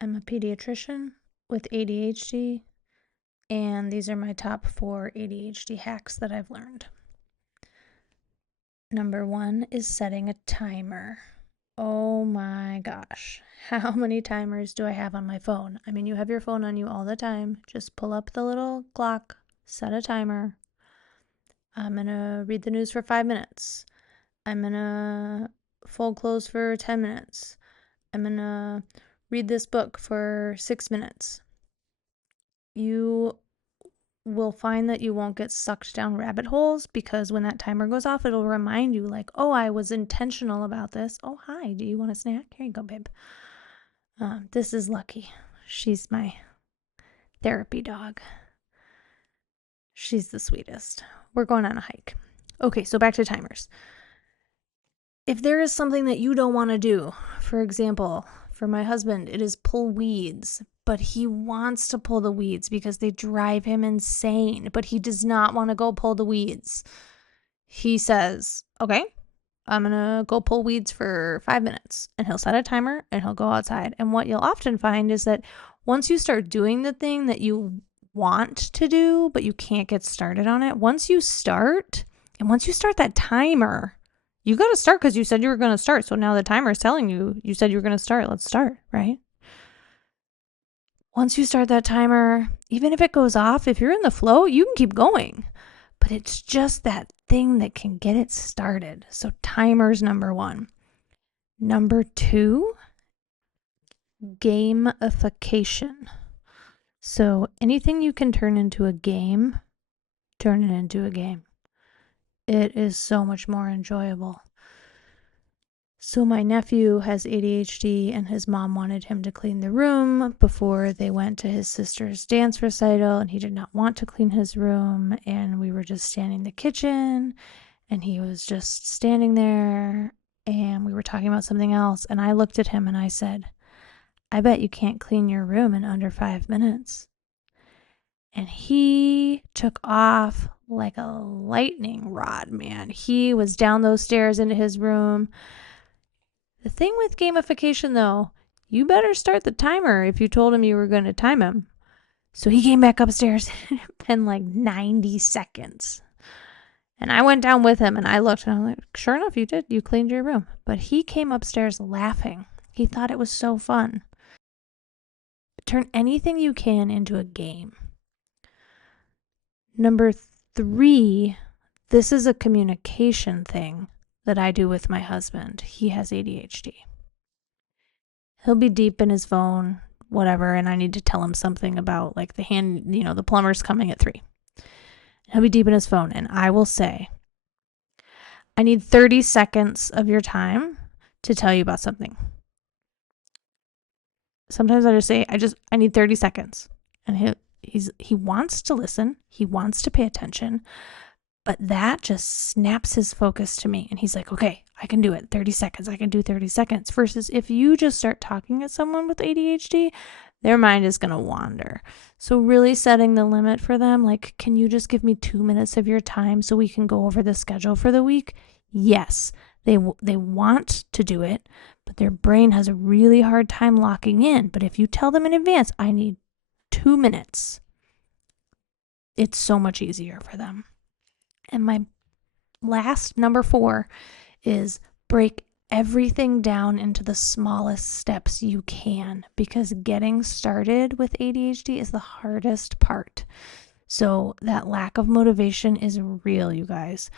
I'm a pediatrician with ADHD, and these are my top 4 ADHD hacks that I've learned. Number 1 is setting a timer. Oh my gosh. How many timers do I have on my phone? I mean, you have your phone on you all the time. Just pull up the little clock, set a timer. I'm going to read the news for 5 minutes. I'm going to fold clothes for 10 minutes. I'm going to read this book for 6 minutes. You will find that you won't get sucked down rabbit holes because when that timer goes off, it'll remind you like, oh, I was intentional about this. Oh, hi, do you want a snack? Here you go, babe. This is Lucky. She's my therapy dog. She's the sweetest. We're going on a hike. Okay, so back to timers. If there is something that you don't want to do, for example, for my husband, it is pull weeds, but he wants to pull the weeds because they drive him insane, but he does not want to go pull the weeds. He says, okay, I'm going to go pull weeds for 5 minutes, and he'll set a timer and he'll go outside. And what you'll often find is that once you start doing the thing that you want to do, but you can't get started on it, once you start that timer, you got to start because you said you were going to start. So now the timer is telling you said you were going to start. Let's start, right? Once you start that timer, even if it goes off, if you're in the flow, you can keep going. But it's just that thing that can get it started. So timer's number 1. Number 2, gamification. So anything you can turn into a game, turn it into a game. It is so much more enjoyable. So my nephew has ADHD and his mom wanted him to clean the room before they went to his sister's dance recital, and he did not want to clean his room, and we were just standing in the kitchen and he was just standing there and we were talking about something else, and I looked at him and I said, I bet you can't clean your room in under 5 minutes. And he took off like a lightning rod, man. He was down those stairs into his room. The thing with gamification, though, you better start the timer if you told him you were going to time him. So he came back upstairs in like 90 seconds. And I went down with him and I looked and I'm like, sure enough, you did. You cleaned your room. But he came upstairs laughing. He thought it was so fun. Turn anything you can into a game. Number 3, this is a communication thing that I do with my husband. He has ADHD. He'll be deep in his phone, whatever, and I need to tell him something about like the plumber's coming at 3. He'll be deep in his phone and I will say, I need 30 seconds of your time to tell you about something. Sometimes I just say, I need 30 seconds. And he wants to listen. He wants to pay attention. But that just snaps his focus to me. And he's like, okay, I can do it. 30 seconds. I can do 30 seconds. Versus if you just start talking to someone with ADHD, their mind is going to wander. So really setting the limit for them, like, can you just give me 2 minutes of your time so we can go over the schedule for the week? Yes, they want to do it, but their brain has a really hard time locking in. But if you tell them in advance, I need 2 minutes, it's so much easier for them. And my last, number 4, is break everything down into the smallest steps you can, because getting started with ADHD is the hardest part. So that lack of motivation is real, you guys.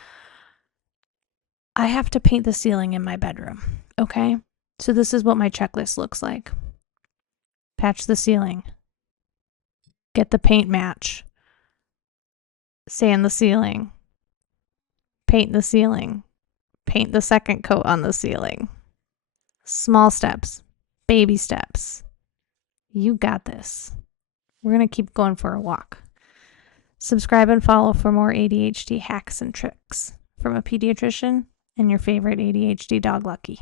I have to paint the ceiling in my bedroom, okay? So this is what my checklist looks like. Patch the ceiling. Get the paint match. Sand the ceiling. Paint the ceiling. Paint the second coat on the ceiling. Small steps. Baby steps. You got this. We're going to keep going for a walk. Subscribe and follow for more ADHD hacks and tricks from a pediatrician and your favorite ADHD dog, Lucky.